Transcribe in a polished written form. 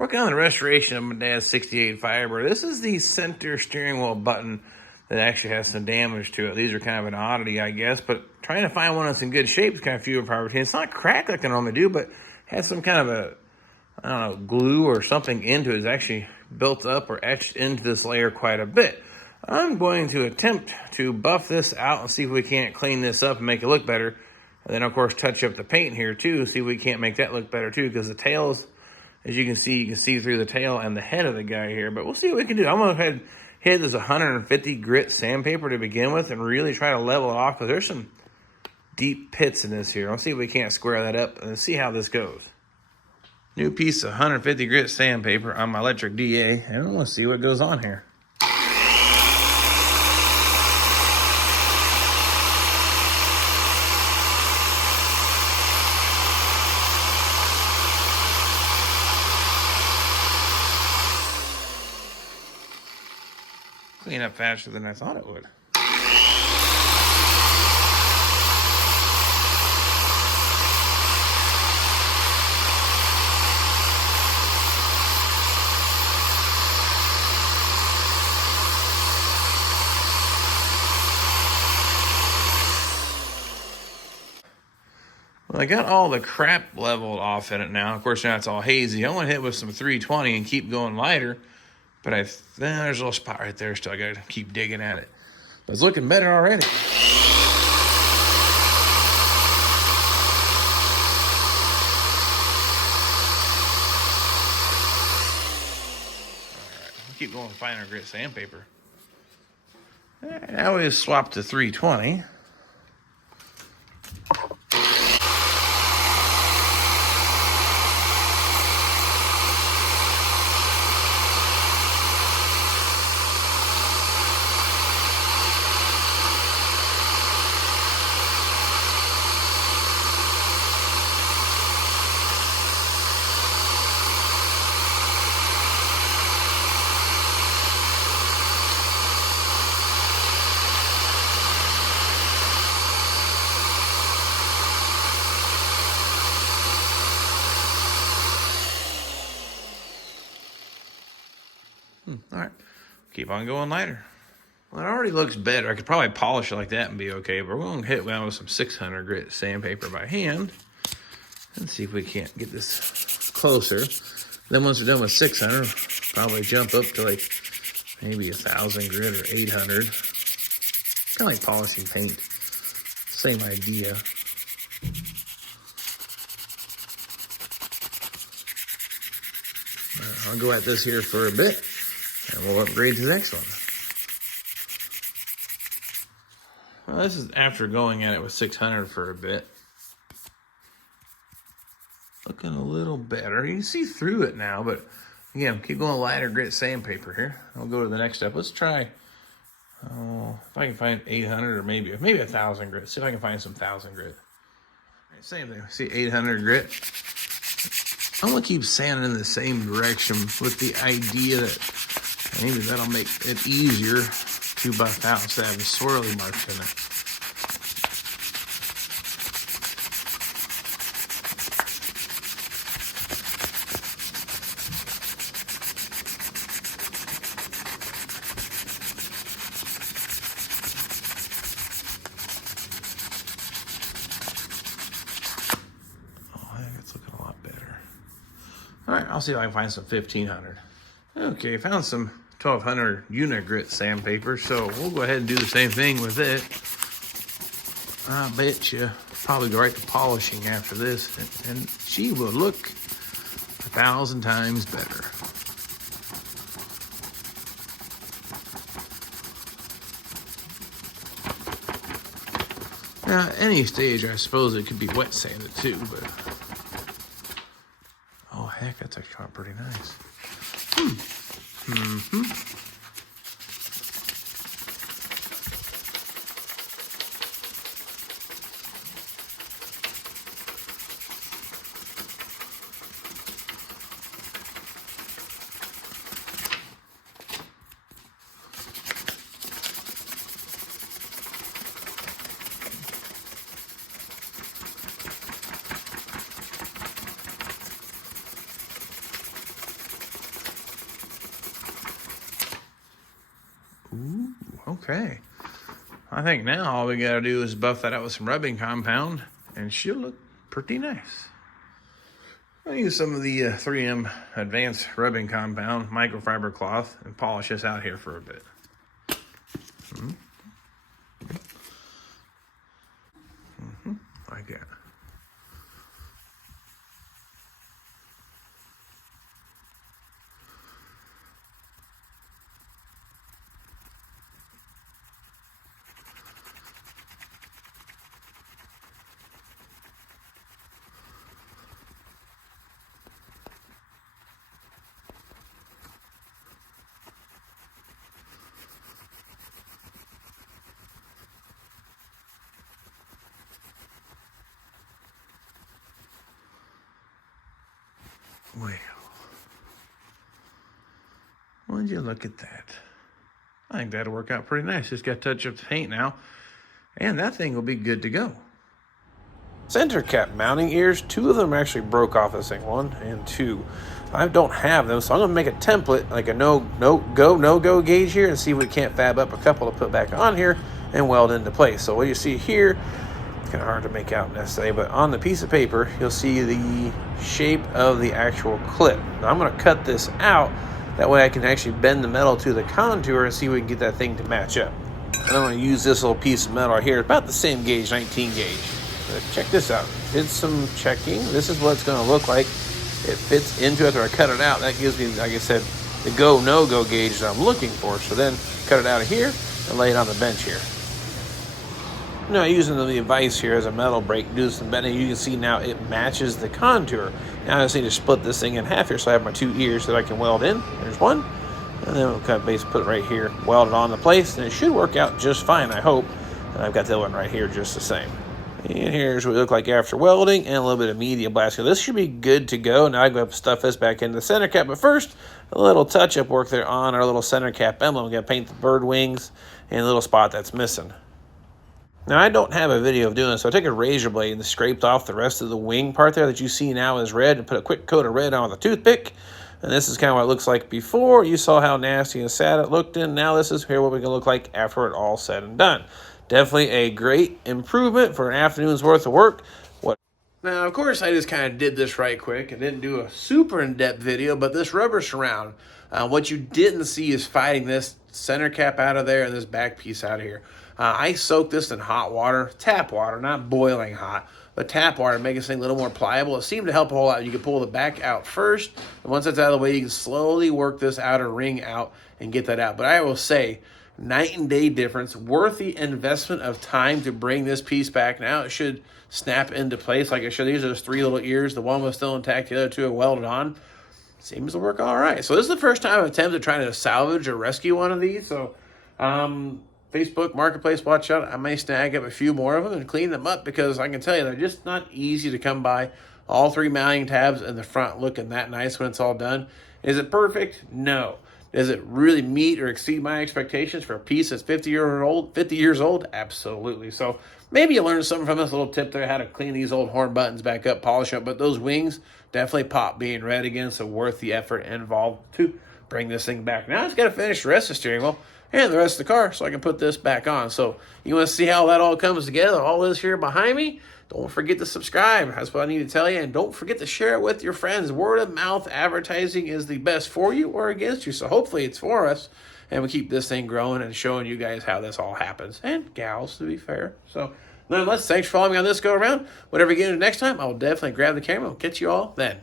Working on the restoration of my dad's 68 Firebird. This is the center steering wheel button that actually has some damage to it. These are kind of an oddity, I guess, but trying to find one that's in good shape is kind of few and far between. It's not cracked like I normally do, but has some kind of a, I don't know, glue or something into it. It's actually built up or etched into this layer quite a bit. I'm going to attempt to buff this out and see if we can't clean this up and make it look better. And then, of course, touch up the paint here, too, see if we can't make that look better, too, because the tails, as you can see through the tail and the head of the guy here. But we'll see what we can do. I'm going to go ahead and hit this 150 grit sandpaper to begin with and really try to level it off, because there's some deep pits in this here. I'll see if we can't square that up and see how this goes. New piece of 150 grit sandpaper on my electric DA, and we'll see what goes on here. Clean up faster than I thought it would. Well, I got all the crap leveled off in it now. Of course, now it's all hazy. I want to hit with some 320 and keep going lighter. But there's a little spot right there still. I got to keep digging at it. But it's looking better already. All right, I'll keep going with finer grit sandpaper. Now we just swap to 320. All right, keep on going lighter. Well, it already looks better. I could probably polish it like that and be okay, but we're going to hit down with some 600 grit sandpaper by hand and see if we can't get this closer. Then once we're done with 600, probably jump up to like maybe 1,000 grit or 800. Kind of like polishing paint. Same idea. I'll go at this here for a bit, and we'll upgrade to the next one. Well, this is after going at it with 600 for a bit. Looking a little better. You can see through it now, but again, keep going lighter grit sandpaper here. I'll go to the next step. Let's try, if I can find 800 or maybe 1,000 grit. See if I can find some 1,000 grit. Right, same thing. See 800 grit. I'm going to keep sanding in the same direction with the idea that maybe that'll make it easier to buff out instead of having swirly marks in it. All right, I'll see if I can find some 1,500. Okay, found some 1,200 unigrit sandpaper, so we'll go ahead and do the same thing with it. I bet you probably go right to polishing after this, and she will look 1,000 times better. Now, at any stage, I suppose it could be wet sanded too, but oh heck, that's actually pretty nice. Okay. I think now all we got to do is buff that out with some rubbing compound, and she'll look pretty nice. I'll use some of the 3M Advanced Rubbing Compound microfiber cloth and polish this out here for a bit. Like that. Well, would you look at that? I think that'll work out pretty nice. Just got to touch up the paint now, and that thing will be good to go. Center cap mounting ears, 2 of them actually broke off this thing, 1 and 2. I don't have them, so I'm gonna make a template, like a no-go gauge here, and see if we can't fab up a couple to put back on here and weld into place. So what you see here, it's kind of hard to make out necessarily, but on the piece of paper, you'll see the shape of the actual clip. Now I'm gonna cut this out, that way I can actually bend the metal to the contour and see if we can get that thing to match up. And I'm gonna use this little piece of metal right here, about the same gauge, 19 gauge. But check this out, did some checking. This is what it's gonna look like. It fits into it after I cut it out. That gives me, like I said, the no-go gauge that I'm looking for. So then cut it out of here and lay it on the bench here. Now using the vise here as a metal brake, do some bending. You can see now it matches the contour. Now I just need to split this thing in half here so I have my 2 ears that I can weld in. There's one. And then we'll cut base, put it right here, weld it on the place, and it should work out just fine, I hope. And I've got the other one right here just the same. And here's what it look like after welding and a little bit of media blast. So this should be good to go. Now I'm going to stuff this back into the center cap. But first, a little touch-up work there on our little center cap emblem. We're going to paint the bird wings and the little spot that's missing. Now, I don't have a video of doing this, so I took a razor blade and scraped off the rest of the wing part there that you see now is red and put a quick coat of red on with a toothpick. And this is kind of what it looks like before. You saw how nasty and sad it looked in. Now this is here what we can look like after it all said and done. Definitely a great improvement for an afternoon's worth of work. Now, of course, I just kind of did this right quick. I didn't do a super in-depth video, but this rubber surround, what you didn't see is fighting this center cap out of there and this back piece out of here. I soaked this in hot water, tap water, not boiling hot, but tap water to make this thing a little more pliable. It seemed to help a whole lot. You can pull the back out first, and once that's out of the way, you can slowly work this outer ring out and get that out. But I will say, night and day difference, worth the investment of time to bring this piece back. Now it should snap into place like I showed. These are those 3 little ears. The one was still intact, the other 2 are welded on. Seems to work all right. So this is the first time I've attempted trying to salvage or rescue one of these. So Facebook Marketplace, watch out. I may snag up a few more of them and clean them up, because I can tell you they're just not easy to come by. All 3 mounting tabs in the front looking that nice when it's all done. Is it perfect? No. Does it really meet or exceed my expectations for a piece that's 50 years old? Absolutely. So maybe you learned something from this little tip there, how to clean these old horn buttons back up, polish up. But those wings definitely pop being red again, so worth the effort involved to bring this thing back. Now it's got to finish the rest of the steering wheel and the rest of the car so I can put this back on. So you want to see how that all comes together, all this here behind me? Don't forget to subscribe. That's what I need to tell you. And don't forget to share it with your friends. Word of mouth advertising is the best for you or against you. So hopefully it's for us. And we keep this thing growing and showing you guys how this all happens. And gals, to be fair. So nonetheless, thanks for following me on this go around. Whatever we get into next time, I will definitely grab the camera and catch you all then.